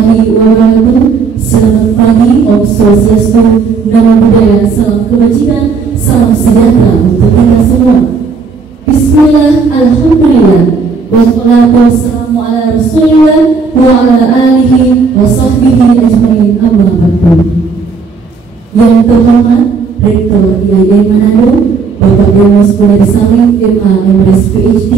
warahmatullahi wabarakatuh. Selamat pagi, Om Swastiastu, Namo Buddhaya, salam kebajikan, salam sejahtera untuk kita semua. Bismillah, alhamdulillah, wassalatu wassalamu ala rasulillah wa ala alihi wa sahbihi ajma'in, amma ba'du. Yang terhormat Rektor IAIN Manado, Bapak Dewas Pulai Salim, MA MRes PhD.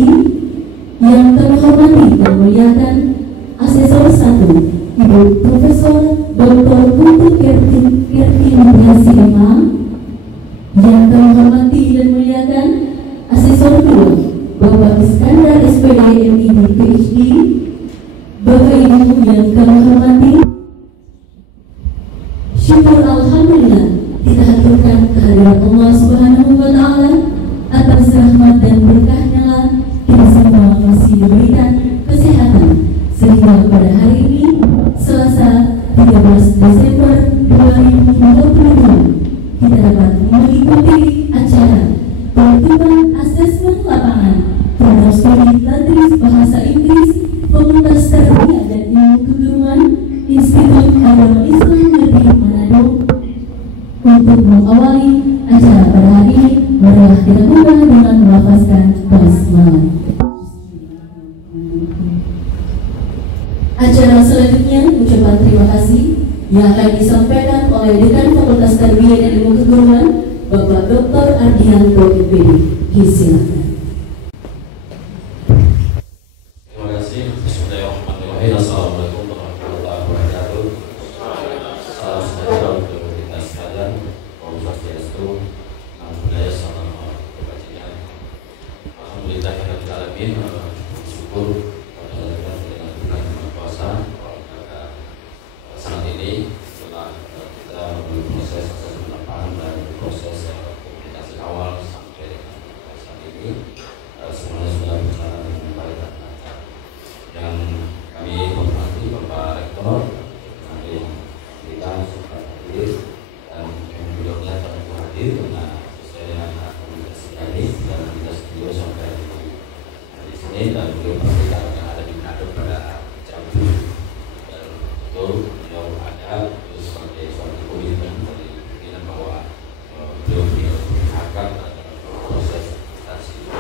Yang terhormati dan muliakan Asesor 1 Ibu Profesor Dr. Putri Kerti Nugraha MA. Yang terhormati dan muliakan Asesor 2 Bapak Iskandar SPD MID PhD. Bapak Ibu yang kami hormati, syukur alhamdulillah kita haturkan kehadiran Allah Subhanahu wa taala atas rahmat dan berkahnya lah kita semua masih diberikan kesehatan sehingga pada hari ini Selasa 13 Desember 2022 kita dapat mengikuti acara penutupan asesmen lapangan program studi Tadris Bahasa Inggris Fakultas Tarbiyah dan Ilmu Keguruan Institut Agama Islam Negeri Manado. Untuk mengawali acara pada hari ini, marilah kita buka dengan melafazkan basmalah. Acara selanjutnya ucapan terima kasih yang akan disampaikan oleh Dekan Fakultas Tarbiyah dan Ilmu Keguruan Bapak Dr. Ardianto MPD. Silakan. Assalamualaikum warahmatullahi wabarakatuh. Salam sejahtera untuk kita sekalian. Om Swastiastu, Namo Buddhaya, salam kebajikan. Alhamdulillah rabbil alamin. Syukur pada dengan bulan puasa pada saat ini setelah kita melalui proses asesmen lapangan dan proses komunikasi awal sampai saat ini semuanya sudah berjalan dengan baik dan lancar. Yang kami hormati Bapak Rektor, kami kita sudah hadir dan yang beliaunya telah hadir dengan sesuai dengan komunikasi kami dan kita studio sampai di sini dan beliau pasti akan ada di Manado pada jam 7 dan betul beliau ada sebagai suatu komitmen dari pimpinan bahwa beliau akan ada proses stasi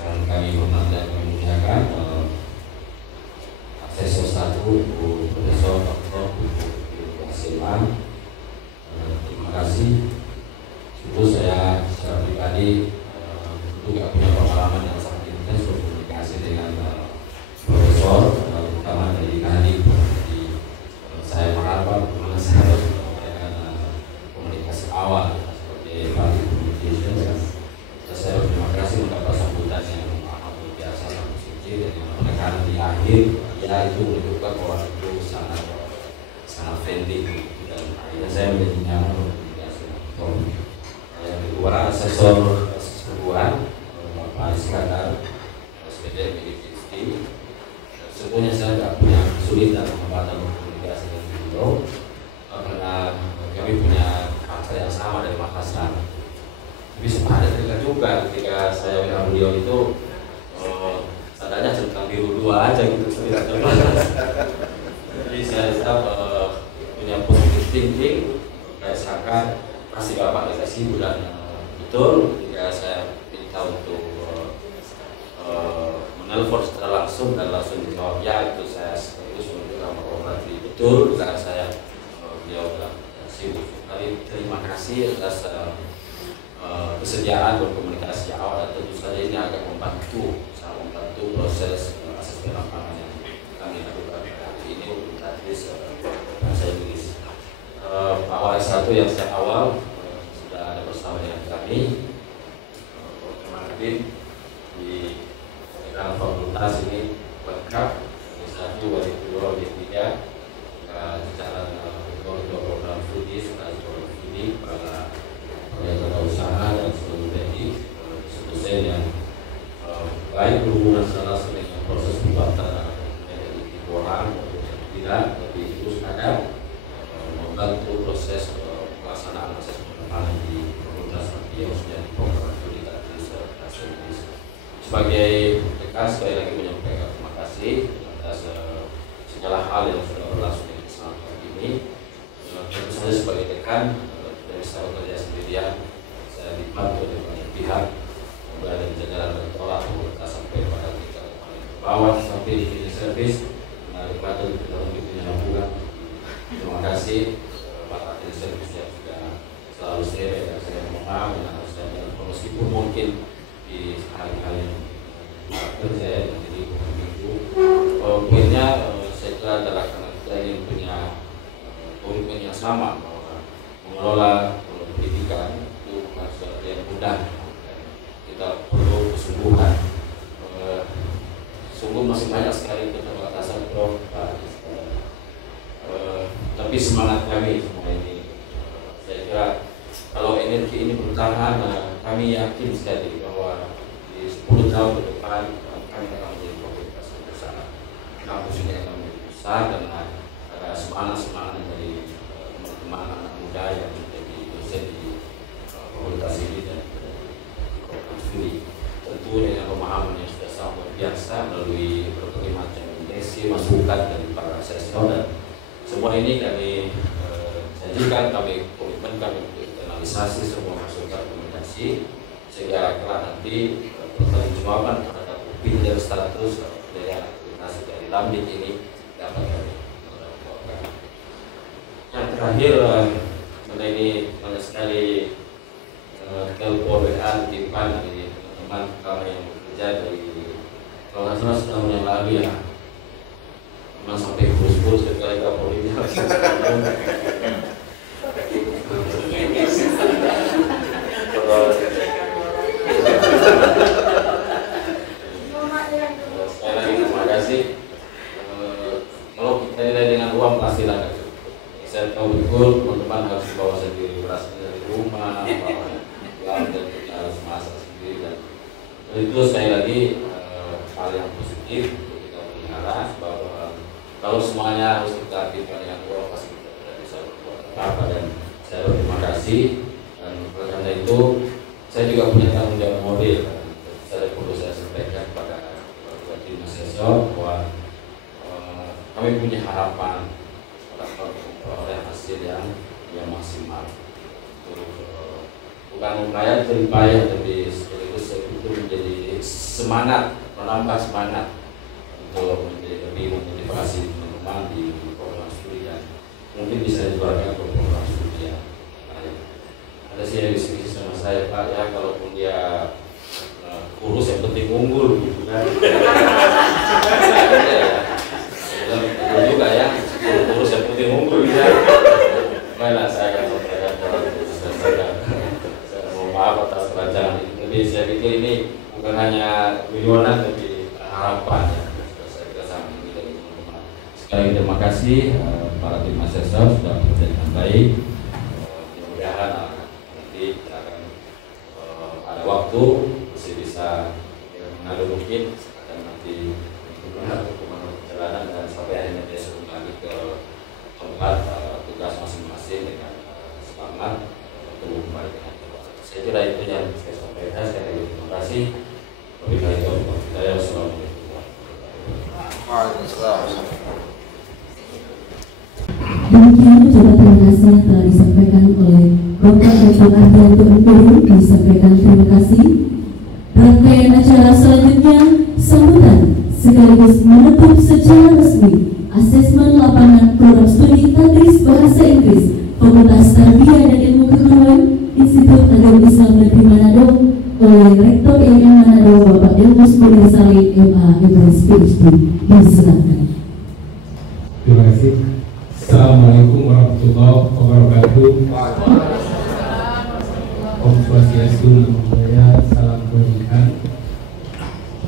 dan kami hormati dan kami muliakan Asesor 1 Ibu Profesor Dr. SMA. Terima kasih. Itu saya secara pribadi juga punya pengalaman yang sangat intens berkomunikasi dengan Profesor, terutama dari Kadip. Jadi saya mengharapkan bagaimana saya harus memberikan komunikasi awal sebagai public communication dan saya berterima kasih mendapat sambutan yang amat luar biasa, sangat suci dan penekanan di akhir ya itu menunjukkan bahwa itu sangat friendly dan akhirnya saya menjadi nyaman berkomunikasi. Yang kedua asesor kedua Bapak Iskandar SPD PhD. Sebenarnya saya tidak punya kesulitan hambatan berkomunikasi dengan beliau karena kami punya karakter yang sama dari Makassar. Tapi sempat ada cerita juga ketika saya bilang beliau itu sadanya tentang biru dua aja gitu setidaknya. Jadi saya tetap punya positive thinking, saya seakan pasti Bapak dikasih bulan betul ketika saya minta untuk menelpon secara langsung dan langsung dijawab ya itu saya itu menunjukkan bahwa berarti betul karena saya beliau bilang sibuk. Tapi terima kasih atas kesediaan berkomunikasi awal dan tentu saja ini akan sangat membantu proses asesmen lapangan yang kami lakukan hari ini untuk Tadris Bahasa Inggris. Awal S1 yang sejak awal sudah ada bersama dengan kami kemarin di dalam fakultas ini lengkap S1, W2, W3 jalan kedua program studi serta program studi pada tata usaha dan seluruh teknik dosen yang baik berhubungan secara langsung dengan proses pembuatan dari orang tidak lebih terus ada membantu proses pelaksanaan asesmen lapangan di fakultas Tarbiyah khususnya di program studi Tadris Bahasa Inggris. Sebagai rekan sekali lagi menyampaikan terima kasih atas segala hal yang sudah berlangsung di kesempatan ini. Tentu saja sebagai dekan dari secara kerja sendirian, saya dibantu oleh banyak pihak, mulai dari jajaran rektorat sampai pada tingkat paling bawah sampai di servis, dibantu dalam bikinnya bulan. Terima kasih Pak Adil Servis yang sudah selalu steril dan saya mohon maaf dengan harus dan meskipun mungkin di hari-hari kerja ya menjadi minggu. Poinnya saya kira adalah karena kita ingin punya komitmen yang sama bahwa mengelola pendidikan itu bukan sesuatu yang mudah. Kita perlu kesungguhan. Sungguh masih banyak sekali keterbatasan Prof. Tapi semangat kami semua ini, saya kira kalau energi ini bertahan, kami yakin sekali bahwa di 10 tahun ke depan kami akan menjadi komunitas yang besar. Kampus ini akan menjadi besar dan ada semangat dari teman-teman anak muda yang menjadi dosen di komunitas ini dan di komunitas ini. Tentu dengan pemahaman yang sudah sangat luar biasa melalui berbagai macam intensi masukan dari para senior dan semua ini kami janjikan, kami komitmen kami untuk analisasi semua masukan rekomendasi sehingga kelak nanti pertanggungjawaban terhadap pindah status dari aktivitas dari Lambik ini dapat kami lakukan. Yang terakhir, karena ini banyak sekali telepon WA titipan dari teman-teman kami yang bekerja dari kalau nggak salah setahun yang lalu ya. Memang sampai kurus-kurus sekali Kapolri sekali lagi terima kasih. Kalau kita nilai dengan uang pasti lah. Saya tahu betul teman-teman harus bawa sendiri berasnya dari rumah, bawa dan kita harus masak sendiri dan itu sekali lagi hal yang positif untuk kita pelihara bahwa kalau semuanya harus kita aktifkan dengan uang pasti kita tidak bisa berbuat apa-apa dan saya berterima kasih dan karena itu saya juga punya tanggung jawab model dan saya perlu saya sampaikan kepada tim asesor bahwa kami punya harapan dapat memperoleh hasil yang maksimal. Bukan upaya berupaya tapi sekaligus itu menjadi semangat, menambah semangat untuk menjadi lebih memotivasi teman-teman di program studi dan mungkin bisa dijualkan ke program studi yang lain. Ada sih yang diskusi sama saya Pak ya, kalaupun dia kurus yang penting unggul gitu kan. Betul juga ya, kurus yang penting unggul ya. Baiklah saya akan sampaikan saya mohon maaf atas perancangan ini. Tapi saya pikir ini bukan hanya guyonan tapi harapan ya. Sekali terima kasih para tim asesor sudah bekerja dengan baik. Mudah-mudahan nanti kita akan ada waktu masih bisa mengalir mungkin dan nanti menggunakan perjalanan dan sampai akhirnya besok kembali ke tempat tugas masing-masing dengan semangat untuk kembali dengan jawab. Saya kira itu yang saya sampaikan. Sekali lagi terima kasih. Wabillahi taufiq wal hidayah. Wassalamualaikum warahmatullahi wabarakatuh. Demikian ucapan terima kasih yang telah disampaikan oleh Bapak Dr. Ardianto MPU, disampaikan terima kasih. Rangkaian acara selanjutnya sambutan sekaligus menutup secara resmi asesmen lapangan program studi Tadris Bahasa Inggris Fakultas Tarbiyah dan Ilmu Keguruan Institut Agama Islam Negeri Manado oleh Rektor IAIN Manado Bapak Delmus Mulia Salim MA Ibris PhD. Disilakan. Terima kasih. Assalamualaikum warahmatullahi wabarakatuh. Om Swastiastu, Namo Buddhaya, salam kebajikan.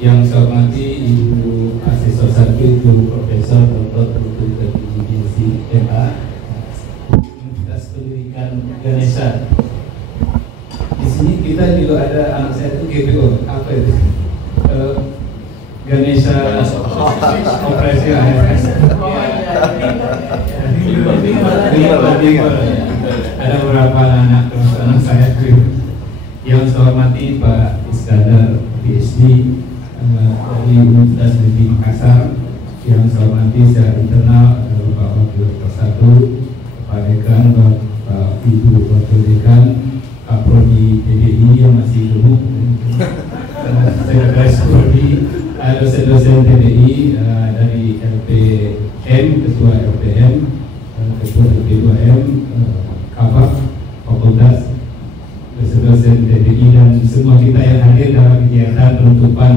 Yang saya hormati Ibu Asesor 1, Ibu Profesor Dr. Putu Kediri MA Universitas Pendidikan Ganesha. Di sini kita juga ada anak saya itu GPO, apa itu? Ganesha Operasi ASS. Ada beberapa anak saya yang saya hormati Pak Iskandar PhD dari Universitas Negeri Makassar, yang saya hormati secara internal adalah Bapak Wakil Rektor 1, Pak Dekan, Bapak Ibu Wakil Dekan, Prodi PDI yang masih gemuk, Sekretaris Prodi, dosen-dosen PDI dari LPM, Ketua LPM, Ketua LP2M, Kabak Fakultas, dosen-dosen PDI dan semua kita yang hadir dalam kegiatan penutupan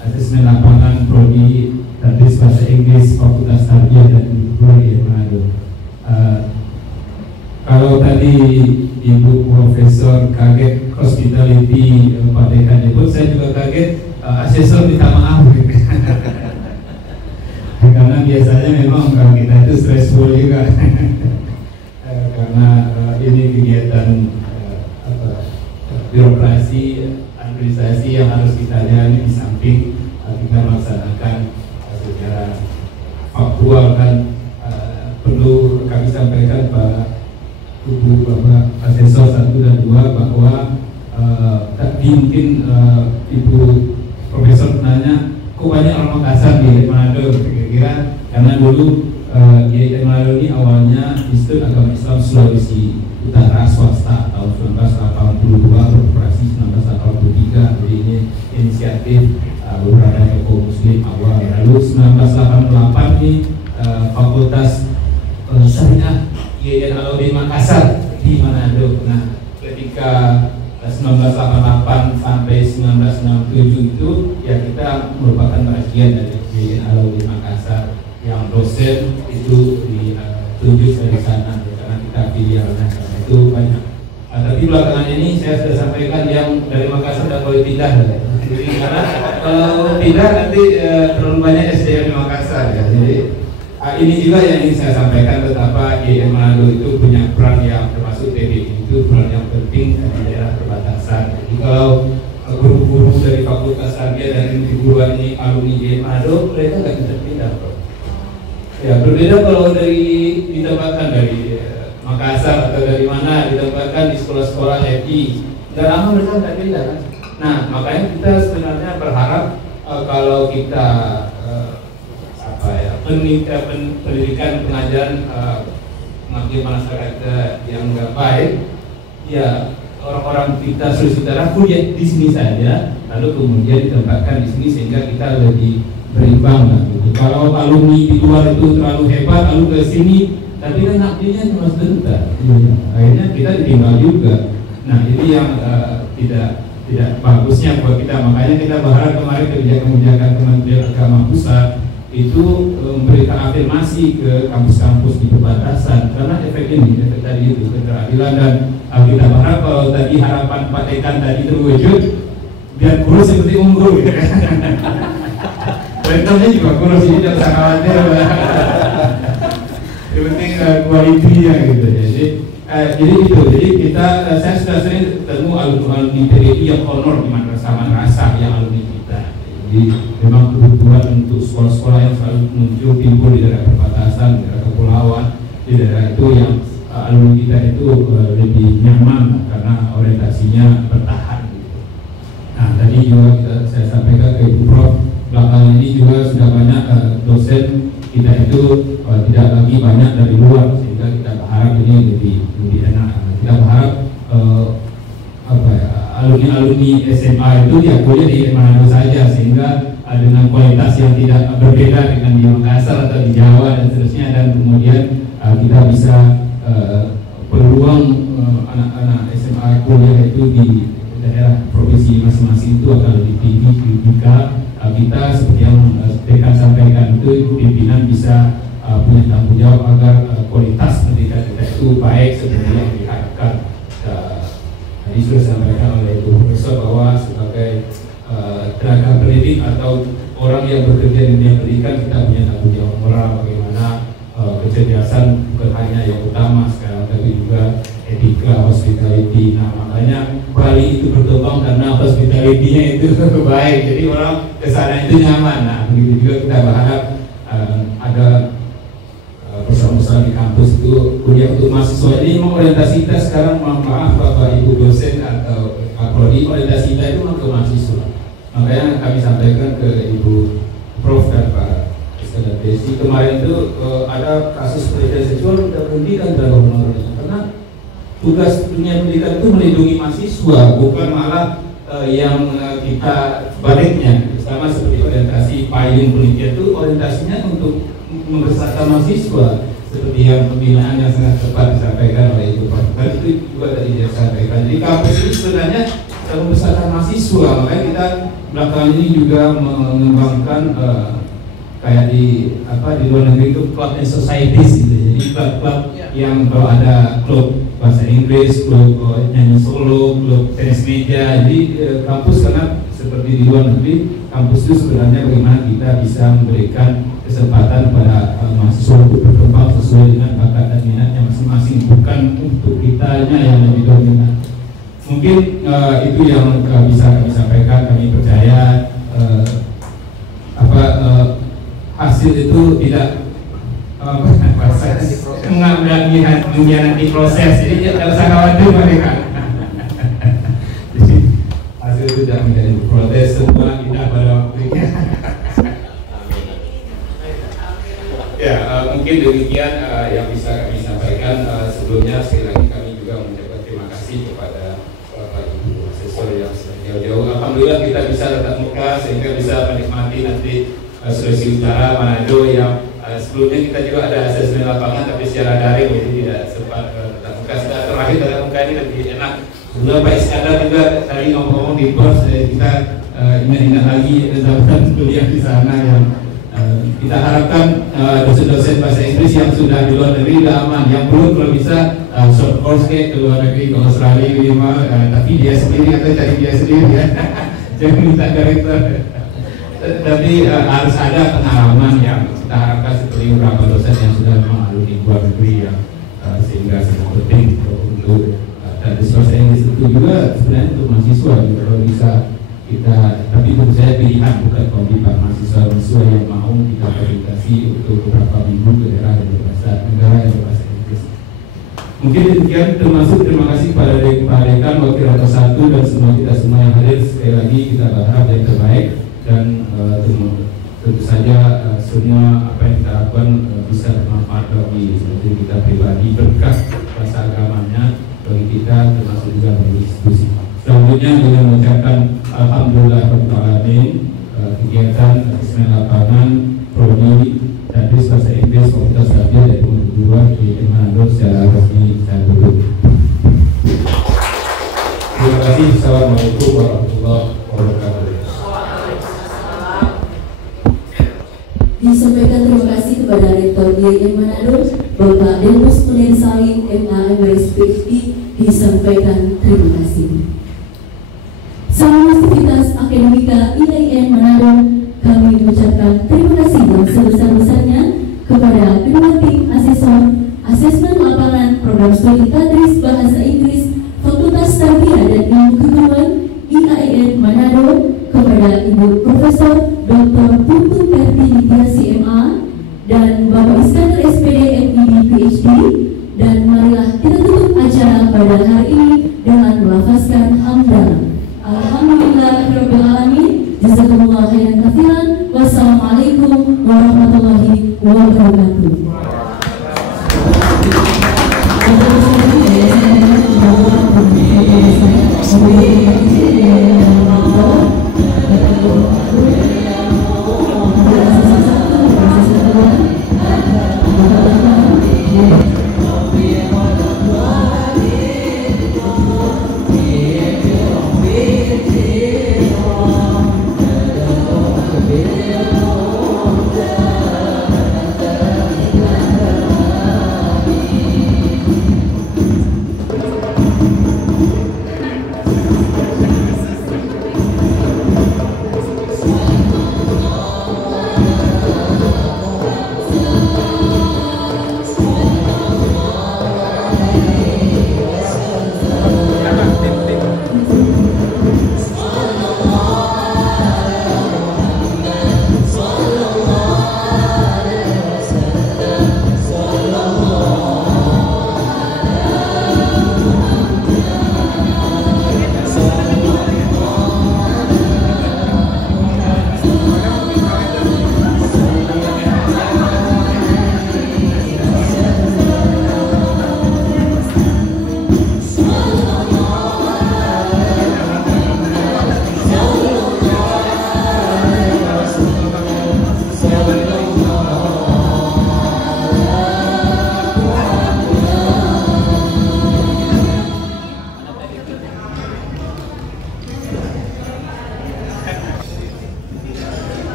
asesmen lapangan Prodi Tadris Bahasa Inggris Fakultas Tarbiyah dan Budaya Manado. Kalau tadi Ibu Profesor kaget hospitality Pak Dekan nyebut, saya juga kaget asesor minta maaf karena biasanya memang kalau kita itu stressful juga karena ini kegiatan birokrasi, administrasi yang harus kita jalani di samping kita melaksanakan secara faktual kan. Perlu kami sampaikan Pak Ibu Bapak Asesor 1 dan 2 bahwa tadi mungkin Ibu Profesor nanya kok banyak orang Makassar di Manado, kira-kira karena dulu IAIN Manado ini awalnya Institut Agama Islam Sulawesi Utara swasta tahun 1982, beroperasi 1983. Jadi ini inisiatif beberapa tokoh muslim awal. Lalu 1988 ini Fakultas Syariah IAIN Alauddin Makassar di Manado. Nah, ketika 1988 sampai 1967 itu ya kita merupakan bagian dari IAIN Alauddin Makassar yang dosen itu ditunjuk dari sana karena kita filialnya itu banyak. Tapi belakangan ini saya sudah sampaikan yang dari Makassar tidak boleh pindah. Jadi karena kalau pindah nanti terlalu banyak SDM di Makassar ya. Jadi ini juga yang ingin saya sampaikan betapa IAIN Manado itu punya peran yang termasuk TBI itu peran yang penting di daerah perbatasan. Jadi kalau guru-guru dari Fakultas Tarbiyah dan Ilmu Keguruan ini alumni IAIN Manado, mereka nggak bisa pindah. Ya berbeda kalau dari ditempatkan dari Makassar atau dari mana ditempatkan di sekolah-sekolah FI, nggak lama mereka nggak pindah kan. Nah makanya kita sebenarnya berharap kalau kita pendidikan pengajaran mengambil masyarakat yang nggak baik, ya orang-orang kita Sulawesi Utara kuliah di sini saja, lalu kemudian ditempatkan di sini sehingga kita lebih berimbang lah gitu. Kalau alumni di luar itu terlalu hebat lalu ke sini, tapi kan aktifnya cuma sebentar, akhirnya kita ditinggal juga. Nah ini yang tidak bagusnya buat kita. Makanya kita berharap kemarin kebijakan Kementerian Agama Pusat itu memberikan afirmasi ke kampus-kampus di perbatasan karena efek tadi itu keteradilan, dan kita berharap kalau tadi harapan Pak Dekan tadi terwujud biar kurus seperti unggul gitu kan. Rektornya juga kurus, ini jangan usah khawatir yang penting kualitinya gitu. Jadi itu, jadi kita saya sudah sering ketemu alumni PDI yang honor di madrasah yang alumni kita. Jadi memang kebutuhan untuk sekolah-sekolah yang selalu muncul timbul di daerah perbatasan, di daerah kepulauan, di daerah itu yang alumni kita itu lebih nyaman karena orientasinya bertahan gitu. Nah tadi juga saya sampaikan ke Ibu Prof, belakangan ini juga sudah banyak dosen kita itu tidak lagi banyak dari luar, sehingga kita berharap ini lebih enak. Kita berharap alumni SMA itu diakui di Manado saja, sehingga dengan kualitas yang tidak berbeda dengan di Makassar atau di Jawa dan seterusnya, dan kemudian kita bisa peluang anak-anak SMA kuliah itu di daerah provinsi masing-masing itu akan lebih tinggi jika kita seperti yang Dekan sampaikan itu pimpinan bisa punya tanggung jawab agar kualitas pendidikan kita itu baik seperti yang diharapkan. Tadi sudah disampaikan oleh Ibu Profesor bahwa sebagai tenaga pendidik atau orang yang bekerja di dunia pendidikan kita punya tanggung jawab moral bagaimana kecerdasan bukan hanya yang utama sekarang tapi juga etika, hospitality. Nah makanya Bali itu berkembang karena hospitality-nya itu baik, jadi orang kesana itu nyaman. Nah begitu juga kita berharap ada persoalan di kampus itu kuliah untuk mahasiswa. Ini memang orientasi kita sekarang, maaf Bapak Ibu dosen atau Prodi, orientasi kita itu memang ke mahasiswa. Makanya kami sampaikan ke Ibu Prof dan Pak Desi, kemarin itu ada kasus pelecehan seksual kita berhentikan dari honornya karena tugas dunia pendidikan itu melindungi mahasiswa, bukan malah yang kita baliknya. Sama seperti orientasi payung penelitian itu orientasinya untuk membesarkan mahasiswa, seperti yang pembinaan yang sangat tepat disampaikan oleh Ibu Pak. Dan itu juga tadi disampaikan. Jadi kampus ini sebenarnya membesarkan mahasiswa, makanya kita belakangan ini juga mengembangkan kayak di luar negeri itu club and societies gitu. Jadi klub-klub yang kalau ada klub bahasa Inggris, klub nyanyi solo, klub tenis meja. Jadi kampus karena seperti di luar negeri, kampus itu sebenarnya bagaimana kita bisa memberikan kesempatan pada mahasiswa untuk berkembang sesuai dengan bakat dan minatnya masing-masing, bukan untuk kitanya yang lebih dominan. Mungkin itu yang bisa kami sampaikan. Kami percaya hasil itu tidak mengkhianati proses, jadi tidak usah khawatir mereka. Jadi hasil itu tidak menjadi protes, semua kita pada waktunya. Ya, mungkin demikian yang bisa kami sampaikan. Sebelumnya sekali lagi kami juga mengucapkan terima kasih kepada Bapak Ibu asesor yang jauh-jauh. Alhamdulillah kita bisa tatap muka sehingga bisa menikmati nanti Sulawesi Utara, Manado yang sebelumnya kita juga ada asesmen lapangan tapi secara daring, jadi tidak sempat tatap muka. Setelah terakhir tatap muka ini lebih enak. Sebelum Pak Iskandar juga tadi ngomong di pos, kita ingat-ingat lagi tentang kuliah di sana yang kita harapkan dosen-dosen bahasa Inggris yang sudah di luar negeri sudah aman, yang belum kalau bisa short course ke luar negeri, ke Australia minimal, tapi dia sendiri atau cari dia sendiri ya. Jangan minta direktur. Tapi harus ada pengalaman yang kita harapkan seperti beberapa dosen yang sudah mengalami di luar negeri yang sehingga sangat penting untuk dan bahasa Inggris itu juga sebenarnya untuk mahasiswa kalau bisa kita, tapi menurut saya pilihan bukan kewajiban mahasiswa yang mau kita verifikasi untuk beberapa minggu ke daerah yang berbahasa negara yang berbahasa Inggris. Mungkin demikian, termasuk terima kasih kepada Pak Dekan, Wakil Rektor 1 dan semua kita semua yang hadir. Sekali lagi kita berharap yang terbaik dan tentu saja semua apa yang kita lakukan bisa bermanfaat bagi kita pribadi, berkah bahasa agamanya bagi kita termasuk juga bagi institusi. Selanjutnya dengan mengucapkan Alhamdulillahirrahmanirrahim, kegiatan asesmen lapangan prodi Tadris bahasa Inggris Fakultas Tarbiyah dari kedua di Manado secara resmi saya tutup. Terima kasih. Assalamualaikum warahmatullahi wabarakatuh. Disampaikan terima kasih kepada Rektor IAIN Manado, Bapak Denmus Munir Salim, MA MRS PhD, disampaikan terima kasih. Sama aktivitas akademika IAIN Manado, kami mengucapkan terima kasih yang sebesar-besarnya kepada kedua tim asesor asesmen lapangan program studi Tadris Bahasa Inggris Fakultas Tarbiyah dan Ilmu Keguruan IAIN Manado, kepada Ibu Profesor Dr. Putu Pertinitya CMA dan Bapak Iskandar SPD MID PhD. Dan marilah kita tutup acara pada hari ini dengan melafazkan hamdalah. Alhamdulillahirabbil alamin. Jazakumullah khairan katsiran. Wassalamualaikum warahmatullahi wabarakatuh.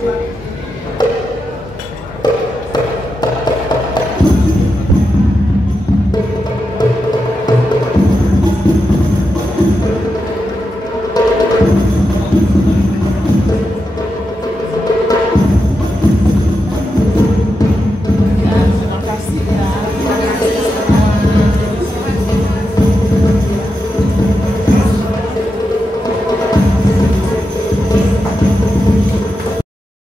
Terima kasih.